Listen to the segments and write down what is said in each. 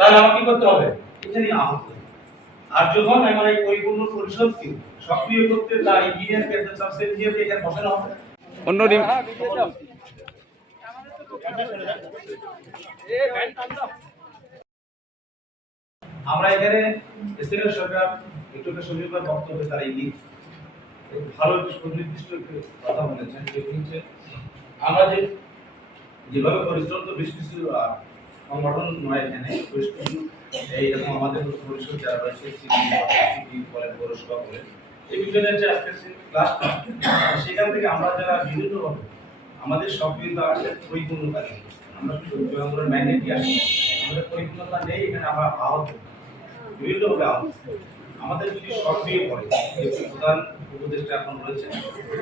তাহলে আমাকে কি করতে হবে? এখানে আহত। আর যখন আমার এই পরিপূর্ণ পরিষদকে সক্রিয় করতে তার ইঞ্জিনিয়ারকে একটা সাবসেট দিয়ে এখানে বসানো হবে? অন্য ডিম আমরা এখানে স্থানীয় সরকার একটুকে সমীপের বক্তব্যে তারা ইঙ্গিত এই ভালো একটি সুনির্দিষ্ট একটি কথা বলেছেন যেটি হচ্ছে আমরা যে যেভাবে পরিশ্রম তো বেশ কিছু সংগঠন নয় এখানে এইরকম আমাদের পরিষদ যারা রয়েছে বলেন, পৌরসভা বলেন, এই বিভিন্ন যে আজকে ক্লাস সেখান থেকে আমরা যারা বিভিন্নভাবে আমাদের সক্রিয়তা আছে পরিপূর্ণতা নেই আমরা আমরা ম্যান্ডেট আসি, আমাদের পরিপূর্ণতা নেই, এখানে আমরা আহত। বিভিন্নভাবে আহত। আমাদের যদি সক্রিয় পড়ে প্রধান উপদেষ্টা এখন রয়েছে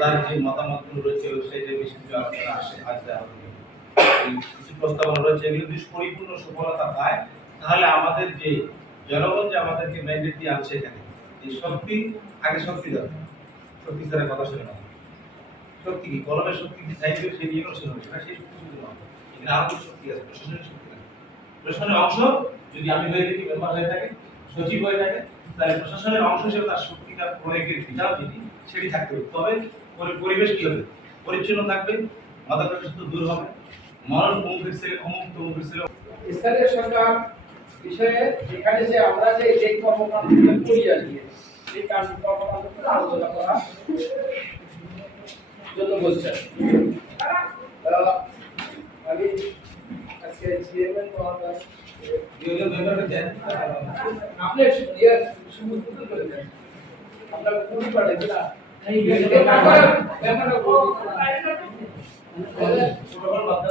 তার যে মতামতগুলো রয়েছে ওয়েবসাইটে বেশ কিছু আলোচনা আসে প্রস্তাবনা রয়েছে, এগুলো যদি পরিপূর্ণ সফলতা পায়, তাহলে আমাদের যে জনগণ যে আমাদেরকে ম্যান্ডেট দিয়ে আনছে এখানে, এই শক্তি আগে শক্তি দরকার শক্তি কথা শুনে না। শক্তি কি? কলমের শক্তি কি? নিয়ে সেটা সেই শক্তি নয় এখানে আরও শক্তি আছে শক্তি প্রশাসনের অংশ, যদি আমি হয়ে থাকি মেম্বার হয়ে থাকে, সচিব হয়ে থাকে, তাহলে প্রশাসনের অংশ হিসেবে তার শক্তিটা প্রয়োগের বিধান যেটি সেটি থাকতে হবে। তবে পরিবেশ কি হবে? পরিচ্ছন্ন থাকবে, মাদকাসক্ত দূর হবে। মানুষ মুখের ছেলে অমুক্ত মুখের ছেলে স্থানীয় সরকার বিষয়ে এখানে যে আমরা যে এই কর্মকাণ্ডগুলো করি আর কি এই কার্য কর্মকাণ্ড করে আলোচনা করা জন্য বলছেন। আহ, আমি আজকে চেয়ারম্যান মহোদয় ইউনিয়ন মেম্বারকে দেন। আপনি ইয়ে শুরু করতে করে দেন। আমরা কুড়ি পারে না।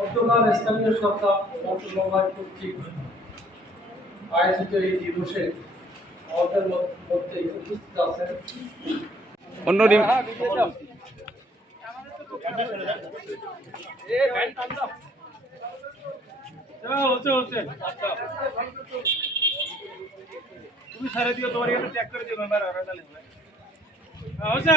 বর্তমান স্থানীয় সরকার মন্ত্রণালয় কর্তৃক আয়োজিত এই দিবসে আমাদের মধ্য- উপস্থিত আছেন। অন্য তুমি সারে দিও তোমার এখানে চেক করে দিও মেম্বার আর তাহলে হচ্ছে।